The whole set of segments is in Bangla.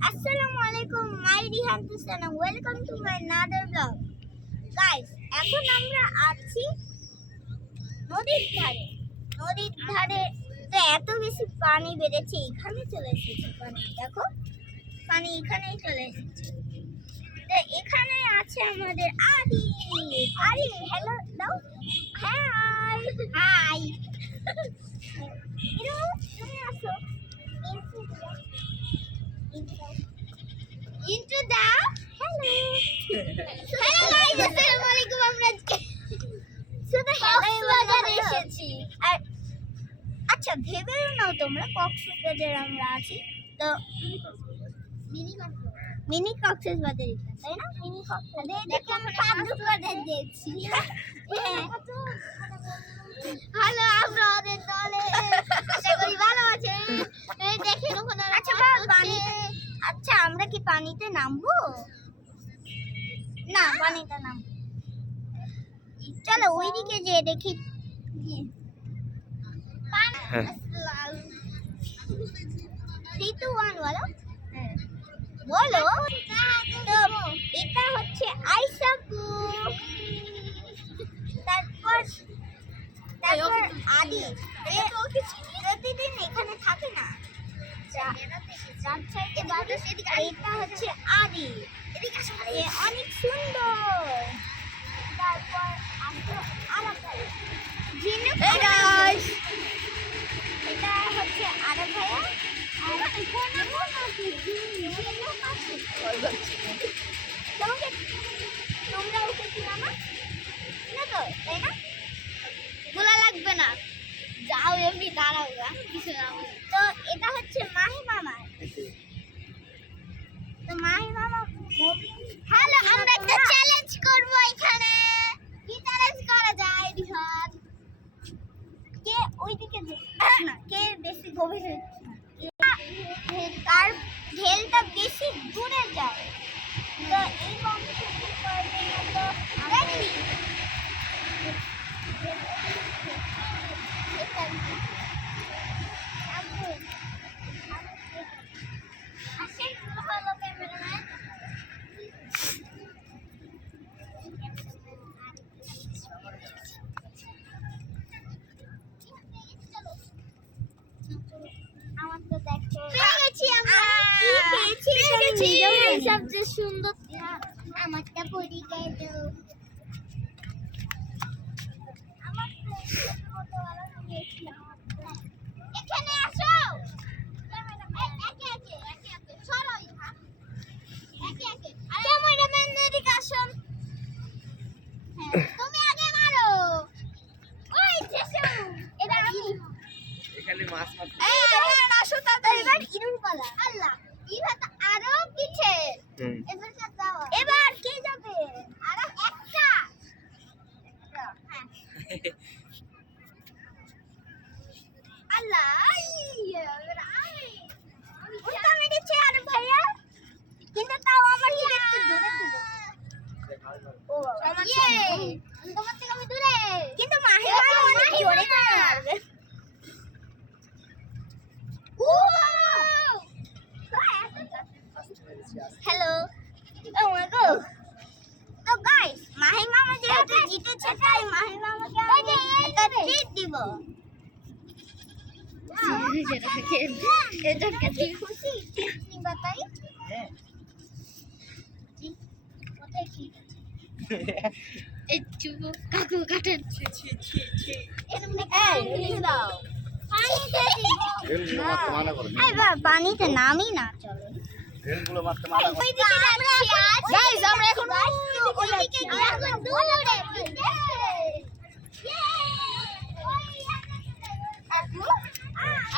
Assalamualaikum, my Rihantus and welcome to my another vlog. Guys, এখন আমরা আছি নদীর ধারে। নদীর ধারে তো এত বেশি পানি বেড়েছে, এখানে চলে এসেছে পানি। দেখো পানি এখানেই চলে এসেছে। তো এখানে আছে আমাদের আদি। আদি হ্যালো দাও। High high. তুমি আসো। Into the hello. Hello guys, assalamualaikum. আমরা আজকে শুধু কক্সবাজারে এসেছি। আর আচ্ছা ভেবেও নাও তোমরা কক্সবাজারে আমরা আছি তো মিনি কক্সবাজারে, তাই না? মিনি কক্সবাজারে দেখে আমরা পাবলিক করে দিয়েছি। হ্যালো আপনাদের দলে আশা করি ভালো আছে। দেখেন ওখানে আচ্ছা পানি। আচ্ছা আমরা কি পানিতে নামবো? না পানিতে নামবো। চলো ওইদিকে যে দেখি। 3 2 1 বলো। বলো তো এটা হচ্ছে আইসাকু, তারপর আদি। প্রতিদিন এখানে থাকে না, এটা হচ্ছে আদি, অনেক সুন্দর। তারপর এটা হচ্ছে আরব ভাইয়া। তোমরা ওকে চিনো না তো, তাই না? বলা লাগবে না, যাও এমনি দাঁড়াও কিছু না। তো এটা হচ্ছে মাহি মামা। তো মাহি মামা হ্যালো, আমরা একটা চ্যালেঞ্জ করব এখানে। কি চ্যালেঞ্জ করা যায় রিহান? কে ওইদিকে না, কে বেশি গভীরে তার ঢেলটা বেশি দূরে যায়। তো এই কম্পিটিশন করবে না তো রেডি। সবচেয়ে সুন্দর আমারটা পরি গেল। এখানে আসো, ক্যামেরাম্যান এদিকে আসুন। তুমি আগে মারো। ওই যেসো এবার এখানে মাছ মাছ আসো তাড়াতাড়ি। এবার ইরুন পালা। আল্লাহ এবার তো আরো পিছে। এবার যাও। এবার কে যাবে? আরো একটা। আল্লাহ উল্টা মেরেছে আর ভাইয়া, কিন্তু তাও আমার থেকে একটু দূরে ছিল। ও তোমার থেকে আমি দূরে, কিন্তু মাহি মামা অনেক জোরে মারবে। হ্যালো, ও মাই গড। তো গাইস মাহি মামা যেহেতু জিতেছে তাই মাহি মামাকে আমি একটা ট্রিট দিব। খুশি ট্রিট নিবা তাই? কোথায় ট্রিট আছে? এই চুপ কাকু কাটেন। পানিতে নামি না, চলো আমরা এখন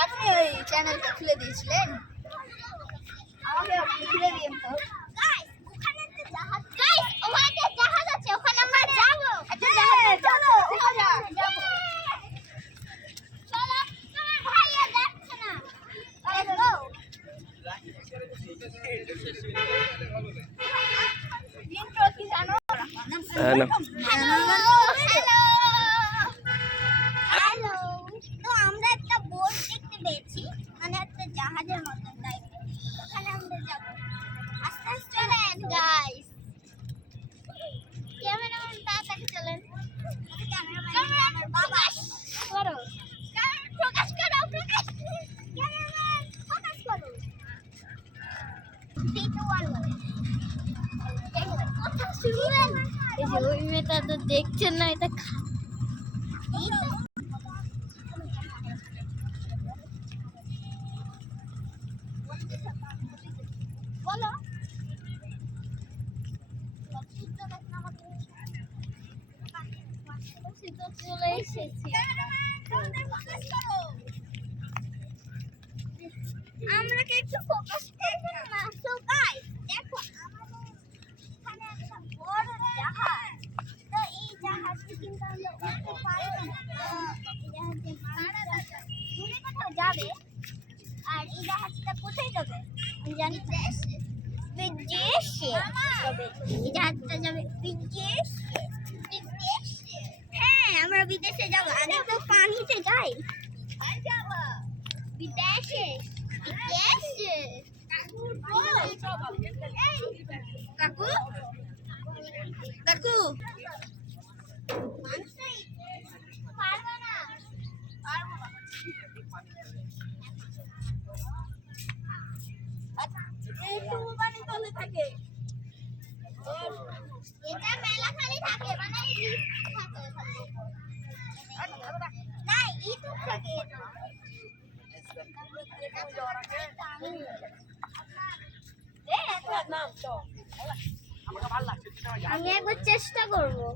আপনি ওই চ্যানেলটা খুলে দিয়েছিলেন, আমাকে খুলে দিন তো। জাহাজ আছে ওখানে আমরা যাবো। চলো ভাইয়া যাচ্ছে না। Hello hello. তো আমরা একটা বোট দেখতে পেয়েছি, মানে একটা জাহাজের মতন টাইপের, ওখানে আমরা যাবো। 3 2 1 কথা শুনবেন এই যে ওই মেয়েটা তো দেখছেন না, এটা এই তো বলো তো চলে এসেছি। আমরা কি একটু ফোকাস করব না? সো গাইস দেখো আমাদের এখানে একটা বড় জাহাজ, তো এই জাহাজটি কিন্তু আমরা উঠতে পারবো না। এই জাহাজে মানুষরা দূরে কোথাও যাবে, আর এই জাহাজটা কোথায় যাবে আমি জানি না। বিদেশে যাবে, এই জাহাজটা যাবে বিদেশে। হ্যাঁ আমরা বিদেশে যাবো, আগে তো পানিতে যাই। বিদেশে বিদেশে কাকু কাকু পারবে না এটা মেলা খালি থাকে, মানে না ইউটিউব থাকে। আমি একবার চেষ্টা করবো।